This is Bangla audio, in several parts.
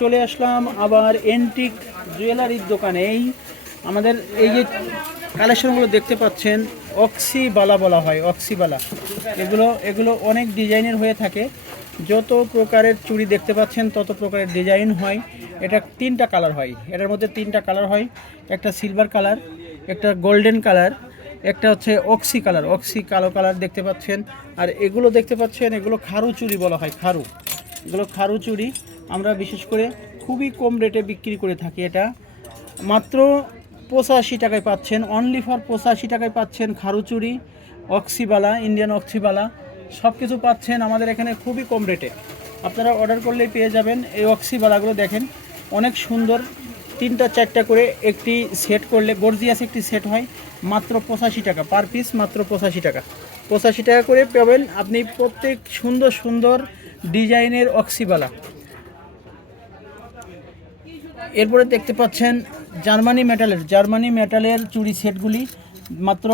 চলে আসলাম আবার এন্টিক জুয়েলারির দোকানে। আমাদের এই যে কালেকশনগুলো দেখতে পাচ্ছেন, অক্সিবালা বলা হয়, অক্সিবালা। এগুলো অনেক ডিজাইনের হয়ে থাকে। যত প্রকারের চুড়ি দেখতে পাচ্ছেন তত প্রকারের ডিজাইন হয়। এটা 3টা কালার হয়, এটার মধ্যে 3টা কালার হয়। একটা সিলভার কালার, একটা গোল্ডেন কালার, একটা হচ্ছে অক্সি কালার, অক্সি কালো কালার দেখতে পাচ্ছেন। আর এগুলো দেখতে পাচ্ছেন, এগুলো খারু চুড়ি বলা হয়, খারু। এগুলো খারু চুড়ি আমরা বিশেষ করে খুবই কম রেটে বিক্রি করে থাকি। এটা মাত্র 85 টাকায় পাচ্ছেন, অনলি ফর 85 টাকায় পাচ্ছেন খারু চুড়ি, অক্সিবালা, ইন্ডিয়ান অক্সিবালা সব কিছু পাচ্ছেন আমাদের এখানে খুবই কম রেটে। আপনারা অর্ডার করলেই পেয়ে যাবেন। এই অক্সিবালাগুলো দেখেন অনেক সুন্দর, 3টা 4টা করে একটি সেট করলে গর্জিয়াস একটি সেট হয়। মাত্র 85 টাকা পার পিস, মাত্র 85 টাকা। 85 টাকা করে পাবেন আপনি প্রত্যেক সুন্দর সুন্দর ডিজাইনের অক্সিবালা। এরপরে দেখতে পাচ্ছেন জার্মানি মেটালের চুড়ি সেটগুলি। মাত্র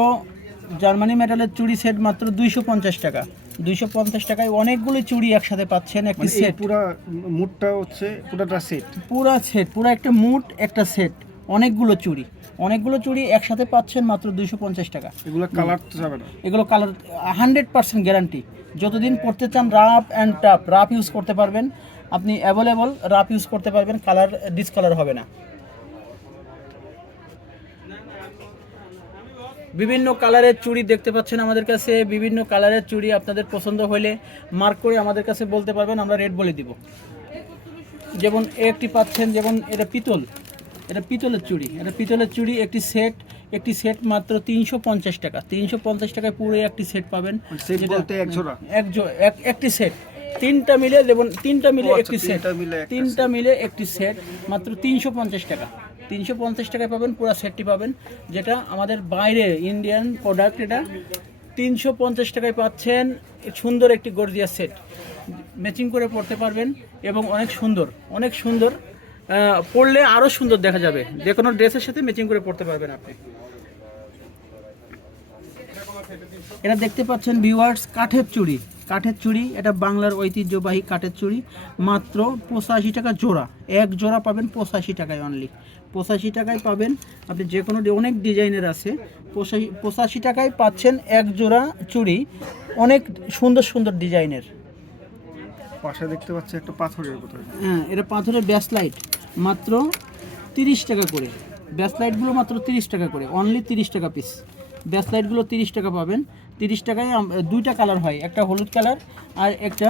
জার্মানি মেটালের চুড়ি সেট মাত্র 250 টাকা। 250 টাকায় অনেকগুলো চুড়ি একসাথে পাচ্ছেন, একটি সেট। পুরো মুটটা হচ্ছে পুরোটা সেট, পুরো একটা মুট, একটা সেট, অনেকগুলো চুড়ি একসাথে পাচ্ছেন মাত্র 250 টাকা। এগুলো কালার যাবে না, এগুলো কালার 100% গ্যারান্টি। যতদিন পড়তে চান rough and tough, rough use করতে পারবেন আপনি, অ্যাভেলেবল রাফ ইউজ করতে পারবেন, কালার ডিসকালার হবে না। বিভিন্ন কালারের চুড়ি দেখতে পাচ্ছেন আমাদের কাছে। বিভিন্ন কালারের চুড়ি আপনাদের পছন্দ হলে মার্ক করে আমাদের কাছে বলতে পারবেন, আমরা রেট বলে দিব। যেমন একটি পাচ্ছেন, যেমন এটা পিতলের চুড়ি, একটি সেট মাত্র 350 টাকা। 350 টাকায় পুরো একটি সেট পাবেন। একটি সেট, 3টা মিলে একটি সেট মাত্র 350 টাকা। 350 টাকায় পাবেন, পুরো সেটটি পাবেন, যেটা আমাদের বাইরে ইন্ডিয়ান প্রোডাক্ট। এটা 350 টাকায় পাচ্ছেন সুন্দর একটি গর্জিয়াস সেট, ম্যাচিং করে পরতে পারবেন এবং অনেক সুন্দর পরলে আরও সুন্দর দেখা যাবে। যে কোনো ড্রেসের সাথে ম্যাচিং করে পরতে পারবেন আপনি। এটা দেখতে পাচ্ছেন ভিউয়ার্স, কাঠের চুড়ি। এটা বাংলার ঐতিহ্যবাহী কাঠের চুড়ি। মাত্র 85 টাকা জোড়া। এক জোড়া পাবেন 85 টাকায়, অনলি 85 টাকায় পাবেন আপনি। যে কোনো অনেক ডিজাইনের আছে, 85 টাকায় পাচ্ছেন এক জোড়া চুড়ি, অনেক সুন্দর ডিজাইনের। পাশে দেখতে পাচ্ছি একটা পাথরের কথা। হ্যাঁ, এটা পাথরের ব্যাসলাইট, মাত্র 30 টাকা করে। ব্যাসলাইটগুলো মাত্র 30 টাকা করে, অনলি 30 টাকা পিস। ব্যাসলাইটগুলো 30 টাকা পাবেন। 30 টাকায় 2টা কালার হয়, একটা হলুদ কালার আর একটা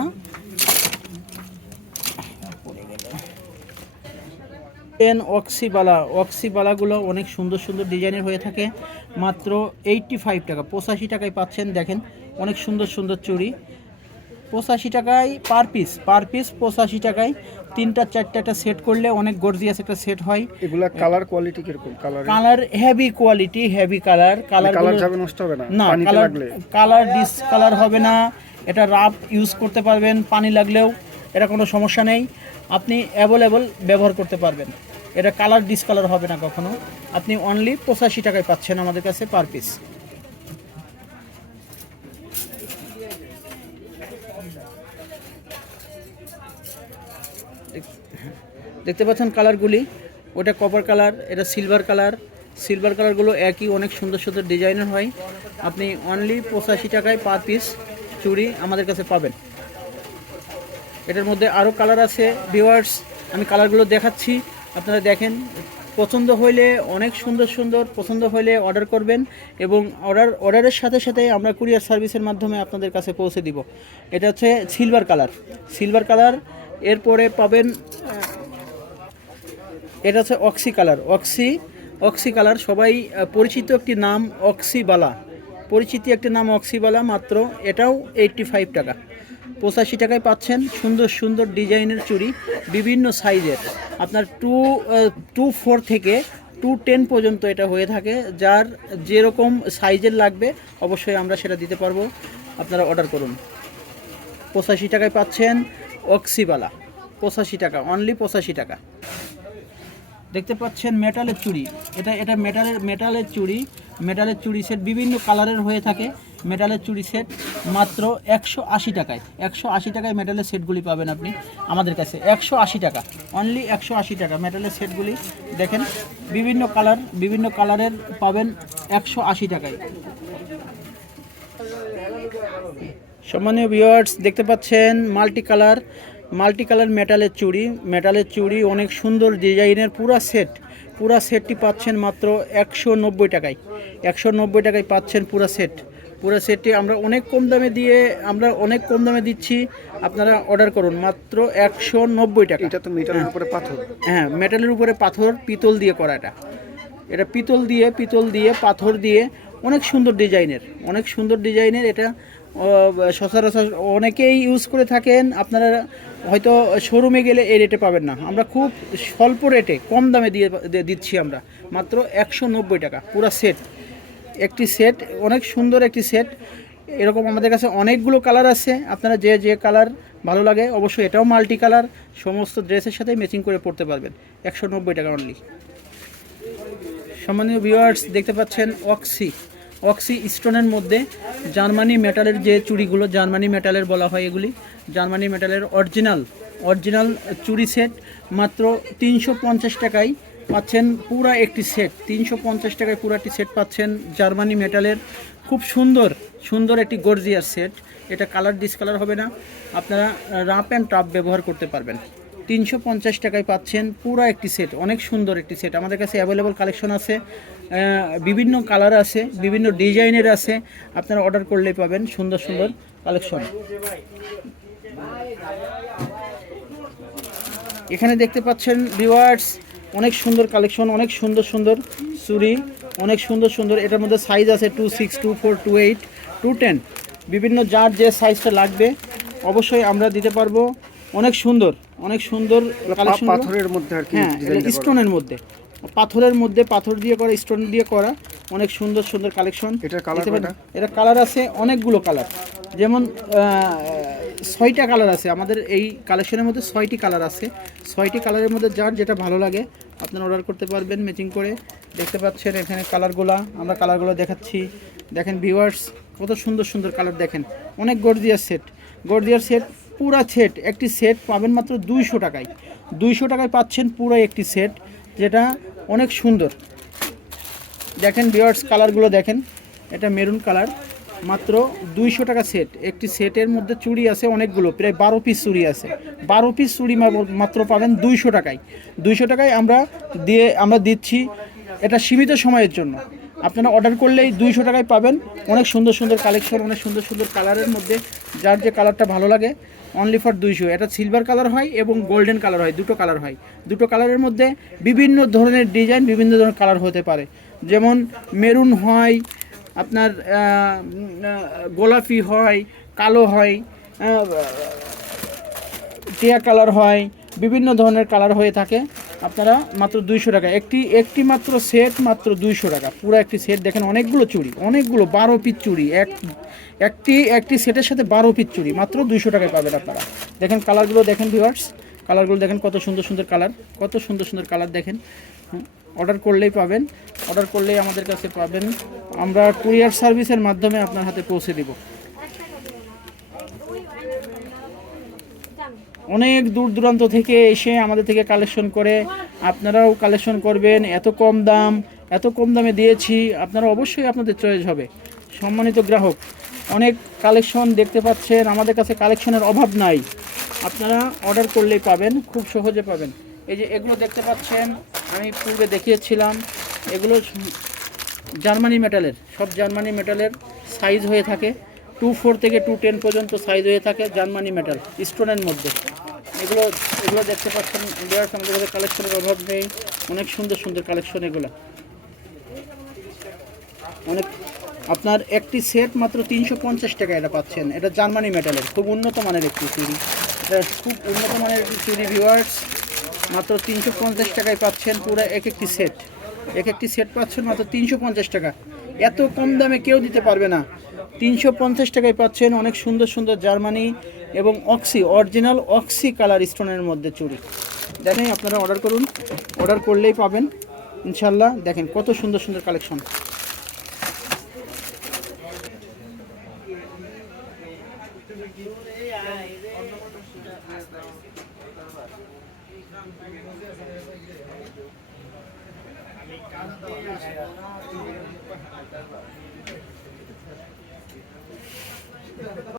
অক্সিবালাগুলো অনেক সুন্দর ডিজাইনের হয়ে থাকে। মাত্র 85 টাকা, 85 টাকায় পাচ্ছেন। দেখেন অনেক সুন্দর চুড়ি, 85 টাকায় পার পিস 85 টাকায়। 3টা 4টা একটা সেট করলে অনেক গর্জিয়াস একটা সেট হয়। এগুলা কালার কোয়ালিটি কিরকম? Colour heavy quality, heavy colour যাবে, নষ্ট হবে না, না, পানিতে লাগলে কালার ডিসকালার হবে না। এটা রাফ ইউজ করতে পারবেন, পানি লাগলেও এটা কোনো সমস্যা নেই, আপনি অ্যাভেলেবল ব্যবহার করতে পারবেন। এটা কালার ডিসকালার হবে না কখনো। আপনি অনলি 85 টাকায় পাচ্ছেন আমাদের কাছে পার পিস। দেখতে পাচ্ছেন কালারগুলি, ওটা কপার কালার, এটা সিলভার কালারগুলো একই, অনেক সুন্দর ডিজাইনের হয়। আপনি অনলি 85 টাকায় পার পিস চুড়ি আমাদের কাছে পাবেন। এটার মধ্যে আরও কালার আছে ভিউয়ার্স, আমি কালারগুলো দেখাচ্ছি, আপনারা দেখেন। পছন্দ হইলে অনেক সুন্দর পছন্দ হইলে অর্ডার করবেন এবং অর্ডারের সাথে আমরা কুরিয়ার সার্ভিসের মাধ্যমে আপনাদের কাছে পৌঁছে দিব। এটা হচ্ছে সিলভার কালার। এরপরে পাবেন, এটা হচ্ছে অক্সি কালার, সবাই পরিচিত একটি নাম অক্সিবালা। মাত্র এটাও 85 টাকা। 85 টাকায় পাচ্ছেন সুন্দর ডিজাইনের চুড়ি, বিভিন্ন সাইজের। আপনার 2.4 থেকে 2.10 পর্যন্ত এটা হয়ে থাকে। যার যেরকম সাইজের লাগবে অবশ্যই আমরা সেটা দিতে পারবো, আপনারা অর্ডার করুন। 85 টাকায় পাচ্ছেন অক্সিবালা, 85 টাকা, অনলি 85 টাকা। দেখতে পাচ্ছেন মেটালের চুড়ি, এটা মেটালের চুড়ি সেট বিভিন্ন কালারের হয়ে থাকে। মেটালের চুড়ি সেট মাত্র 180 টাকায়, 180 টাকায় মেটালের সেটগুলি পাবেন আপনি আমাদের কাছে। 180 টাকা, অনলি 180 টাকা মেটালের সেটগুলি দেখেন, বিভিন্ন কালারের পাবেন 180 টাকায়। সম্মানীয় ভিউয়ার্স, দেখতে পাচ্ছেন মাল্টি কালার মেটালের চুড়ি অনেক সুন্দর ডিজাইনের পুরা সেটটি পাচ্ছেন মাত্র 190 টাকায়। 190 টাকায় পাচ্ছেন পুরা সেটটি আমরা অনেক কম দামে দিচ্ছি। আপনারা অর্ডার করুন মাত্র 190 টাকা। এটা তো মেটালের উপরে পাথর। হ্যাঁ, মেটালের উপরে পাথর, পিতল দিয়ে করা। এটা পিতল দিয়ে পাথর দিয়ে অনেক সুন্দর ডিজাইনের এটা সচরাচর অনেকেই ইউজ করে থাকেন। আপনারা হয়তো শোরুমে গেলে এই রেটে পাবেন না, আমরা খুব স্বল্প রেটে কম দামে দিচ্ছি আমরা মাত্র 190 টাকা পুরো সেট। একটি সেট অনেক সুন্দর একটি সেট। এরকম আমাদের কাছে অনেকগুলো কালার আছে, আপনারা যে কালার ভালো লাগে অবশ্যই, এটাও মাল্টি কালার, সমস্ত ড্রেসের সাথে ম্যাচিং করে পরতে পারবেন। 190 টাকা অনলি। সম্মানীয় ভিউয়ার্স, দেখতে পাচ্ছেন অক্সি স্টোনের মধ্যে জার্মানি মেটালের যে চুড়িগুলো, জার্মানি মেটালের বলা হয় এগুলি, জার্মানি মেটালের অরিজিনাল চুড়ি সেট মাত্র 350 টাকায় পাচ্ছেন পুরা একটি সেট। 350 টাকায় পুরো একটি সেট পাচ্ছেন জার্মানি মেটালের। খুব সুন্দর একটি গর্জিয়াস সেট। এটা কালার ডিসকালার হবে না, আপনারা রাফ অ্যান্ড টাফ ব্যবহার করতে পারবেন। 350 টাকায় পাচ্ছেন পুরো একটি সেট, অনেক সুন্দর একটি সেট। আমাদের কাছে অ্যাভেলেবল কালেকশন আছে, বিভিন্ন কালার আছে, বিভিন্ন ডিজাইনের আছে, আপনারা অর্ডার করলেই পাবেন সুন্দর কালেকশন। এখানে দেখতে পাচ্ছেন ভিউয়ার্স অনেক সুন্দর কালেকশন, অনেক সুন্দর চুড়ি, অনেক সুন্দর। এটার মধ্যে সাইজ আছে 26, 24, 28, 210, বিভিন্ন যার যে সাইজটা লাগবে অবশ্যই আমরা দিতে পারবো। অনেক সুন্দর কালেকশন। পাথরের মধ্যে আর কি, হ্যাঁ, স্টোনের মধ্যে, পাথর দিয়ে করা, স্টোন দিয়ে করা, অনেক সুন্দর কালেকশন। এটা কালার আছে অনেকগুলো কালার, যেমন 6টা কালার আছে আমাদের এই কালেকশনের মধ্যে। 6টি কালার আছে, 6টি কালারের মধ্যে যার যেটা ভালো লাগে আপনারা অর্ডার করতে পারবেন ম্যাচিং করে। দেখতে পাচ্ছেন এখানে আমরা কালারগুলো দেখাচ্ছি। দেখেন ভিউয়ার্স কত সুন্দর কালার দেখেন, অনেক গর্জিয়াস সেট পুরা সেট। একটি সেট পাবেন মাত্র 200 টাকায়। 200 টাকায় পাচ্ছেন পুরো একটি সেট, যেটা অনেক সুন্দর। দেখেন ভিউয়ার্স কালারগুলো দেখেন, এটা মেরুন কালার, মাত্র 200 টাকা সেট। একটি সেটের মধ্যে চুড়ি আছে অনেকগুলো, প্রায় 12 পিস চুড়ি আছে। 12 পিস চুড়ি মাত্র পাবেন 200 টাকায়। 200 টাকায় আমরা দিচ্ছি, এটা সীমিত সময়ের জন্য। আপনারা অর্ডার করলেই 200 টাকায় পাবেন। অনেক সুন্দর কালেকশন, অনেক সুন্দর কালারের মধ্যে যার যে কালারটা ভালো লাগে অনলি ফর 200। এটা সিলভার কালার হয় এবং গোল্ডেন কালার হয়, দুটো কালার হয়। দুটো কালারের মধ্যে বিভিন্ন ধরনের ডিজাইন, বিভিন্ন ধরনের কালার হতে পারে, যেমন মেরুন হয়, আপনার গোলাপি হয়, কালো হয়, টিয়া কালার হয়, বিভিন্ন ধরনের কালার হয়ে থাকে। আপনারা মাত্র 200 টাকা একটি মাত্র সেট, মাত্র 200 টাকা পুরো একটি সেট। দেখেন অনেকগুলো 12 পিস চুড়ি, একটি সেটের সাথে 12 পিস চুড়ি মাত্র 200 টাকায় পাবেন আপনারা। দেখেন কালারগুলো দেখেন ভিউয়ার্স, কালারগুলো দেখেন কত সুন্দর কালার দেখেন। অর্ডার করলেই পাবেন, অর্ডার করলেই আমাদের কাছে পাবেন, আমরা কুরিয়ার সার্ভিসের মাধ্যমে আপনার হাতে পৌঁছে দিব। অনেক দূর দূরান্ত থেকে এসে আমাদের থেকে কালেকশন করে, আপনারাও কালেকশন করবেন। এত কম দামে দিয়েছি, আপনারা অবশ্যই আপনাদের চয়েস হবে। সম্মানিত গ্রাহক, অনেক কালেকশন দেখতে পাচ্ছেন, আমাদের কাছে কালেকশনের অভাব নাই, আপনারা অর্ডার করলেই পাবেন, খুব সহজে পাবেন। এই যে এগুলো দেখতে পাচ্ছেন, আমি পূর্বে দেখিয়েছিলাম, এগুলো জার্মানি মেটালের, সব জার্মানি মেটালের সাইজ হয়ে থাকে 24 থেকে 210 পর্যন্ত সাইজ হয়ে থাকে, জার্মানি মেটাল স্টোনের মধ্যে। এগুলো দেখতে পাচ্ছেন ভিউয়ার্স, আমাদের কাছে কালেকশনের অভাব নেই, অনেক সুন্দর কালেকশন। এগুলো অনেক, আপনার একটি সেট মাত্র 350 টাকা এটা পাচ্ছেন। এটা জার্মানি মেটালের খুব উন্নত মানের একটি চুড়ি, এটা খুব উন্নত মানের একটি চুড়ি ভিউয়ার্স, মাত্র 350 টাকায় পাচ্ছেন পুরো একটি সেট পাচ্ছেন মাত্র 350 টাকা। এত কম দামে কেউ দিতে পারবে না। 350 টাকায় পাচ্ছেন অনেক সুন্দর জার্মানি এবং অরিজিনাল অক্সি কালার স্টোনের মধ্যে চুড়ি। দেখেন আপনারা অর্ডার করুন, অর্ডার করলেই পাবেন ইনশাল্লাহ। দেখেন কত সুন্দর সুন্দর কালেকশন।